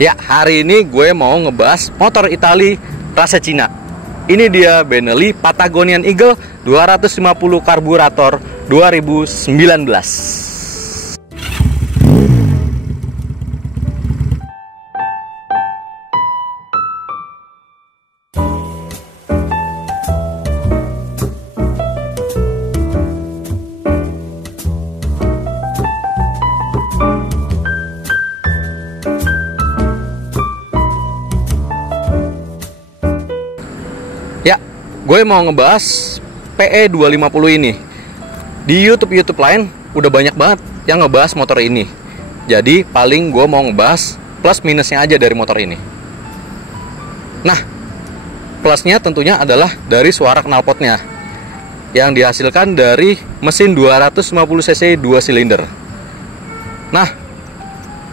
Ya, hari ini gue mau ngebahas motor Itali rasa Cina. Ini dia Benelli Patagonian Eagle 250 karburator 2019. Ya, gue mau ngebahas PE 250 ini. Di YouTube lain udah banyak banget yang ngebahas motor ini. Jadi paling gue mau ngebahas plus minusnya aja dari motor ini. Nah, plusnya tentunya adalah dari suara knalpotnya yang dihasilkan dari mesin 250 cc 2 silinder. Nah,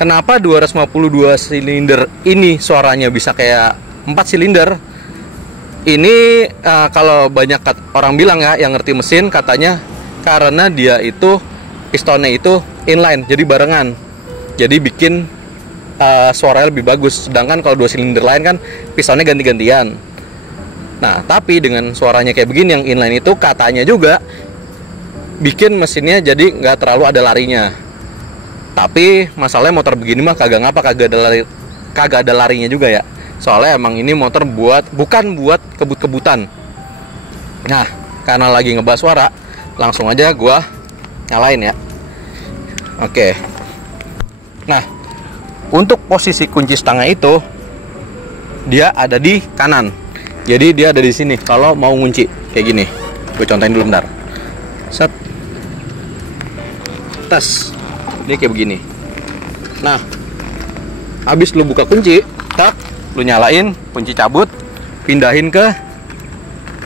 kenapa 252 silinder ini suaranya bisa kayak 4 silinder? Ini kalau banyak orang bilang ya, yang ngerti mesin, katanya karena dia itu pistonnya itu inline, jadi barengan, jadi bikin suaranya lebih bagus. Sedangkan kalau 2 silinder lain kan pistonnya ganti-gantian. Nah, tapi dengan suaranya kayak begini yang inline itu katanya juga bikin mesinnya jadi nggak terlalu ada larinya. Tapi masalahnya motor begini mah kagak ada larinya juga ya. Soalnya emang ini motor bukan buat kebut-kebutan. Nah, karena lagi ngebahas suara, langsung aja gua nyalain ya. Oke. Nah, untuk posisi kunci stangnya itu dia ada di kanan. Jadi dia ada di sini kalau mau ngunci kayak gini. Gue contohin dulu bentar. Set. Tas. Dia kayak begini. Nah, habis lu buka kunci, tak, lu nyalain, kunci cabut, pindahin ke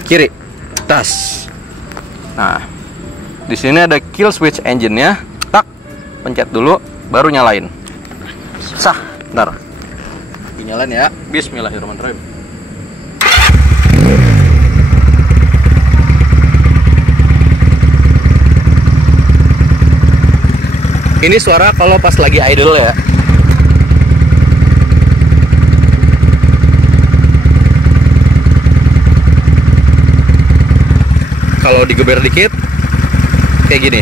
kiri, tas. Nah, di sini ada kill switch engine-nya, tak, pencet dulu, baru nyalain. Sah, bentar. Dinyalain ya, bismillahirrahmanirrahim. Ini suara kalau pas lagi idle ya. Kalau digeber dikit kayak gini.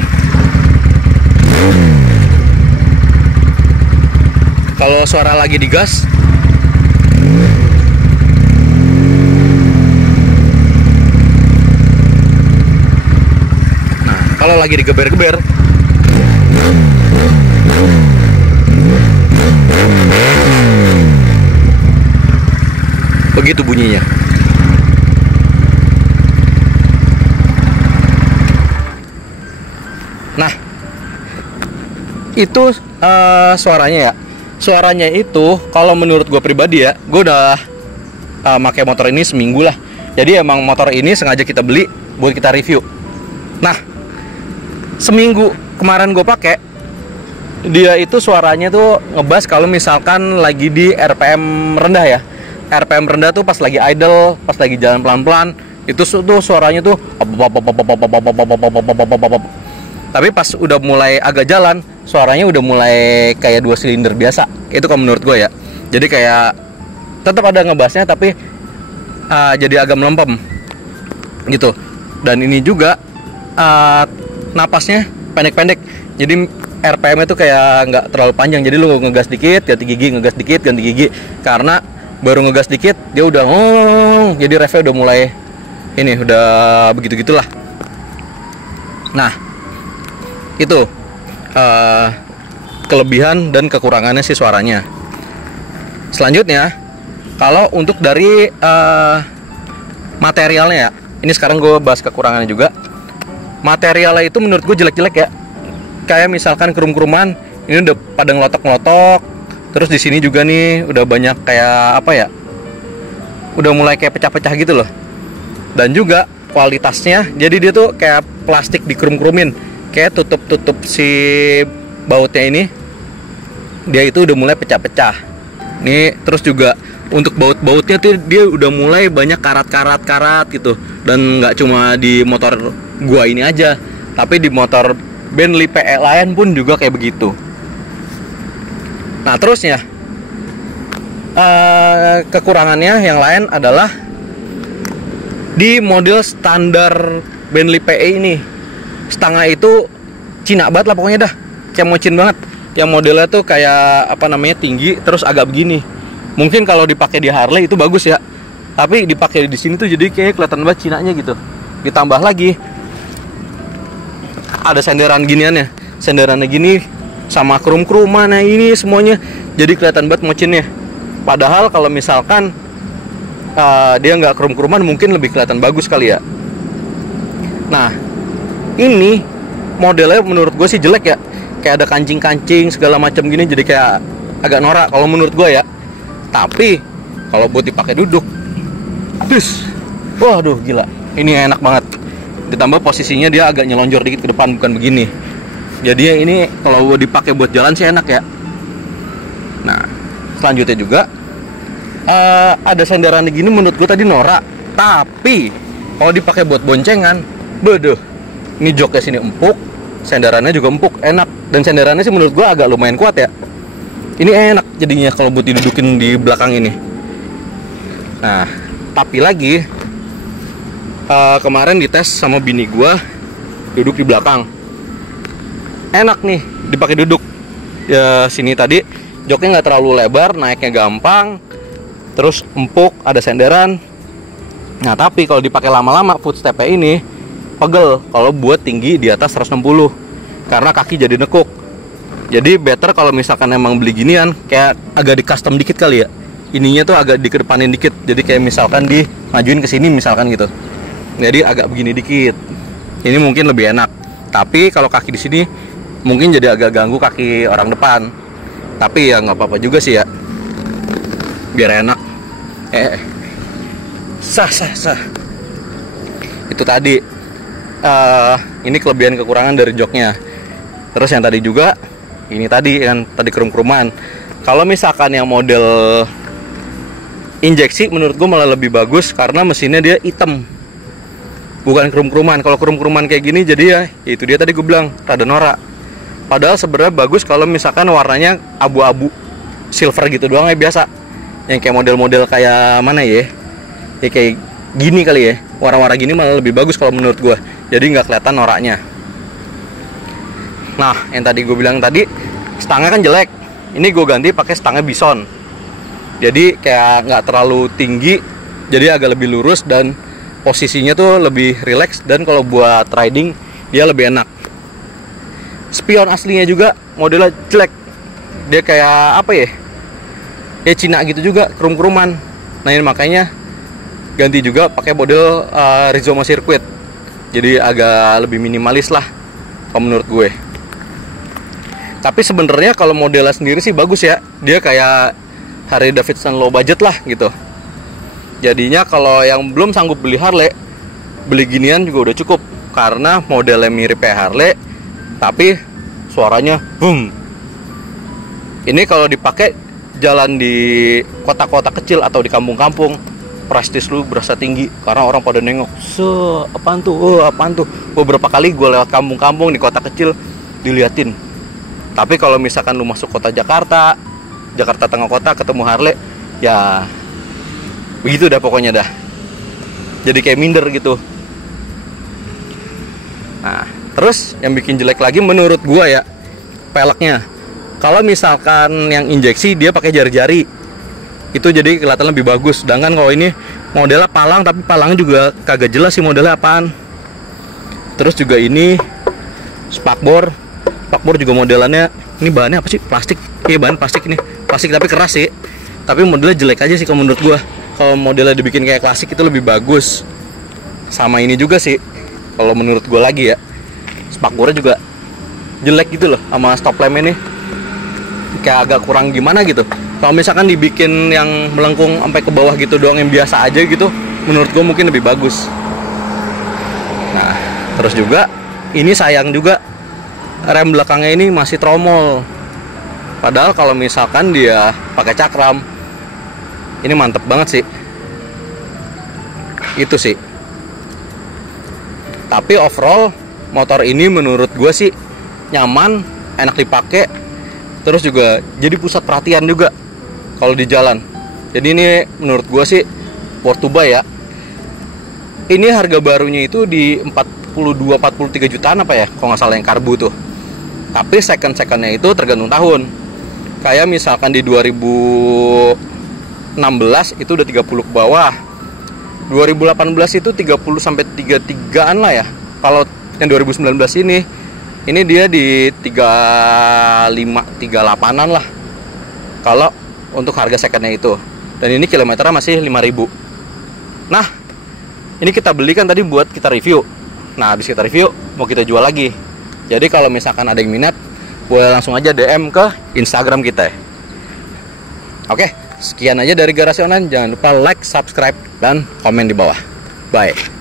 Kalau suara lagi digas, nah kalau lagi digeber-geber begitu bunyinya. Nah, itu suaranya ya. Suaranya itu kalau menurut gue pribadi ya, gue udah pakai motor ini seminggu lah. Jadi emang motor ini sengaja kita beli buat kita review. Nah, seminggu kemarin gue pakai, dia itu suaranya tuh ngebas kalau misalkan lagi di RPM rendah ya. RPM rendah tuh pas lagi idle, pas lagi jalan pelan-pelan, itu tuh suaranya tuh. Tapi pas udah mulai agak jalan, suaranya udah mulai kayak 2 silinder biasa. Itu kalau menurut gue ya. Jadi kayak tetap ada ngebasnya tapi jadi agak melempem gitu. Dan ini juga napasnya pendek-pendek. Jadi RPM itu kayak nggak terlalu panjang. Jadi lu ngegas dikit, ganti gigi, ngegas dikit, ganti gigi. Karena baru ngegas dikit dia udah jadi refnya udah mulai ini, udah begitu-gitulah. Nah, itu kelebihan dan kekurangannya sih suaranya. Selanjutnya, kalau untuk dari materialnya ya, ini sekarang gue bahas kekurangannya juga. Materialnya itu menurut gue jelek-jelek ya. Kayak misalkan kerum-keruman, ini udah pada ngelotok-ngelotok. Terus di sini juga nih udah banyak kayak apa ya? Udah mulai kayak pecah-pecah gitu loh. Dan juga kualitasnya, jadi dia tuh kayak plastik dikerum-kerumin. Kayak tutup si bautnya ini, dia itu udah mulai pecah-pecah. Nih, terus juga untuk baut-bautnya tuh dia udah mulai banyak karat-karat gitu. Dan nggak cuma di motor gua ini aja, tapi di motor Benelli PE lain pun juga kayak begitu. Nah, terusnya Kekurangannya yang lain adalah di model standar Bentley PE ini, stanga itu Cina banget lah pokoknya dah, kayak mocin banget. Yang modelnya tuh kayak apa namanya, tinggi terus agak begini. Mungkin kalau dipakai di Harley itu bagus ya, tapi dipakai di sini tuh jadi kayak kelihatan banget Cinanya gitu. Ditambah lagi ada senderan giniannya, senderannya gini sama krum-kruman ini semuanya, jadi kelihatan banget mocinnya. Padahal kalau misalkan dia nggak krum-kruman mungkin lebih kelihatan bagus kali ya. Nah, ini modelnya menurut gue sih jelek ya, kayak ada kancing-kancing segala macam gini, jadi kayak agak norak kalau menurut gue ya. Tapi kalau buat dipakai duduk, waduh gila, ini enak banget. Ditambah posisinya dia agak nyelonjor dikit ke depan, bukan begini. Jadi ya ini kalau dipakai buat jalan sih enak ya. Nah, selanjutnya juga ada senderan gini menurut gue tadi norak, tapi kalau dipakai buat boncengan, beduh, ini joknya sini empuk, senderannya juga empuk, enak. Dan senderannya sih menurut gue agak lumayan kuat ya. Ini enak jadinya kalau buat didudukin di belakang ini. Nah, tapi lagi kemarin dites sama bini gue, duduk di belakang, enak nih dipakai duduk. Ya sini tadi joknya nggak terlalu lebar, naiknya gampang, terus empuk, ada senderan. Nah tapi kalau dipakai lama-lama footstepnya ini pegel kalau buat tinggi di atas 160, karena kaki jadi nekuk. Jadi better kalau misalkan emang beli ginian kayak agak di custom dikit kali ya, ininya tuh agak dikedepanin dikit, jadi kayak misalkan dimajuin ke sini misalkan gitu, jadi agak begini dikit. Ini mungkin lebih enak. Tapi kalau kaki di sini mungkin jadi agak ganggu kaki orang depan. Tapi ya nggak apa-apa juga sih ya, biar enak. Sah. Itu tadi ini kelebihan kekurangan dari joknya. Terus yang tadi juga ini tadi kan tadi krum-kruman. Kalau misalkan yang model injeksi menurut gue malah lebih bagus karena mesinnya dia hitam, bukan krum-kruman. Kalau krum-kruman kayak gini jadi ya itu dia tadi gue bilang rada norak. Padahal sebenarnya bagus kalau misalkan warnanya abu-abu silver gitu doang ya, biasa. Yang kayak model-model kayak mana ya? Ya kayak gini kali ya. Warna-warna gini malah lebih bagus kalau menurut gue. Jadi nggak kelihatan noraknya. Nah, yang tadi gue bilang tadi stangnya kan jelek. Ini gue ganti pakai stangnya Bison. Jadi kayak nggak terlalu tinggi, jadi agak lebih lurus dan posisinya tuh lebih relax, dan kalau buat riding dia lebih enak. Spion aslinya juga modelnya jelek. Dia kayak apa ya? Ya Cina gitu juga, krum-kruman. Nah ini makanya ganti juga pakai model Rizoma Circuit. Jadi agak lebih minimalis lah kalau menurut gue. Tapi sebenarnya kalau modelnya sendiri sih bagus ya. Dia kayak Harley Davidson low budget lah gitu. Jadinya kalau yang belum sanggup beli Harley, beli ginian juga udah cukup. Karena modelnya mirip kayak Harley, tapi suaranya boom. Ini kalau dipakai jalan di kota-kota kecil atau di kampung-kampung, prestis lu berasa tinggi karena orang pada nengok. Apaan tuh? Beberapa kali gue lewat kampung-kampung di kota kecil diliatin. Tapi kalau misalkan lu masuk kota Jakarta tengah kota ketemu Harley, ya begitu dah pokoknya dah. Jadi kayak minder gitu. Nah, terus yang bikin jelek lagi menurut gua ya, peleknya. Kalau misalkan yang injeksi dia pakai jari-jari, itu jadi kelihatan lebih bagus. Sedangkan kalau ini modelnya palang, tapi palangnya juga kagak jelas sih modelnya apaan. Terus juga ini spakbor juga modelannya, ini bahannya apa sih? Plastik. Iya, bahan plastik ini. Plastik tapi keras sih. Tapi modelnya jelek aja sih kalau menurut gua. Kalau modelnya dibikin kayak klasik itu lebih bagus. Sama ini juga sih, kalau menurut gue lagi ya, spakbornya juga jelek gitu loh, sama stop lamp ini kayak agak kurang gimana gitu. Kalau misalkan dibikin yang melengkung sampai ke bawah gitu doang, yang biasa aja gitu, menurut gue mungkin lebih bagus. Nah, terus juga ini sayang juga, rem belakangnya ini masih tromol. Padahal kalau misalkan dia pakai cakram, ini mantep banget sih. Itu sih. Tapi overall motor ini menurut gue sih nyaman, enak dipakai. Terus juga jadi pusat perhatian juga kalau di jalan. Jadi ini menurut gue sih worth to buy ya. Ini harga barunya itu di 42-43 jutaan apa ya, kalau nggak salah yang karbu tuh. Tapi secondnya itu tergantung tahun. Kayak misalkan di 2016 itu udah 30 ke bawah. 2018 itu 30 sampai 33-an lah ya. Kalau yang 2019 ini dia di 35 38-an lah. Kalau untuk harga secondnya itu. Dan ini kilometernya masih 5.000. Nah, ini kita beli kan tadi buat kita review. Nah, habis kita review mau kita jual lagi. Jadi kalau misalkan ada yang minat, boleh langsung aja DM ke Instagram kita. Oke, sekian aja dari Garasi Online. Jangan lupa like, subscribe, dan komen di bawah. Bye.